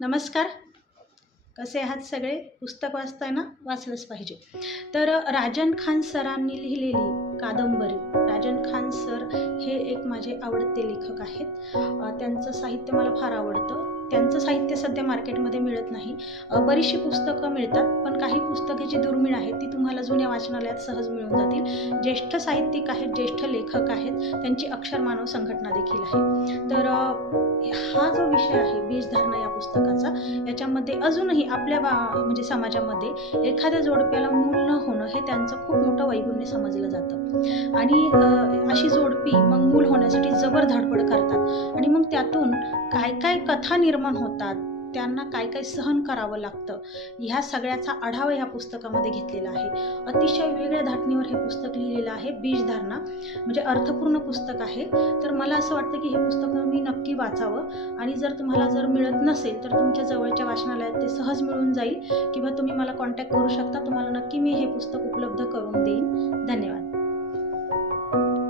नमस्कार. कसे आहात सगळे? पुस्तक वाचताय ना? वाचलंच पाहिजे. तर राजन खान सरांनी लिहिलेली कादंबरी. राजन खान सर हे एक माझे आवडते लेखक आहेत. त्यांचं साहित्य मला फार आवडतं. त्यांचं साहित्य सध्या मार्केटमध्ये मिळत नाही. बरीचशी पुस्तकं मिळतात, पण काही पुस्तके जी दुर्मिळ आहेत ती तुम्हाला जुन्या वाचनालयात सहज मिळून जातील. ज्येष्ठ साहित्यिक आहेत, ज्येष्ठ लेखक आहेत, त्यांची अक्षरमानव संघटना देखील आहे. तर हा जो विषय आहे बीजधारणा या पुस्तकाचा, याच्यामध्ये अजूनही आपल्या म्हणजे समाजामध्ये एखाद्या जोडप्याला मूल न होणं हे त्यांचं खूप मोठं वैगुण्य समजलं जातं. आणि अशी जोडपी मग मूल होण्यासाठी जबर धडपड करतात आणि मग त्यातून काय काय कथा निर्माण होतात, त्यांना काय काय सहन करावं लागतं, ह्या सगळ्याचा आढावा ह्या पुस्तकामध्ये घेतलेला आहे. अतिशय वेगळ्या धाटणीवर हे पुस्तक लिहिलेलं आहे. बीजधारणा म्हणजे अर्थपूर्ण पुस्तक आहे. तर मला असं वाटतं की हे पुस्तक मी नक्की वाचावं, आणि जर तुम्हाला मिळत नसेल तर तुमच्या जवळच्या वाचनालयात ते सहज मिळून जाईल, किंवा तुम्ही मला कॉन्टॅक्ट करू शकता. तुम्हाला नक्की मी हे पुस्तक उपलब्ध करून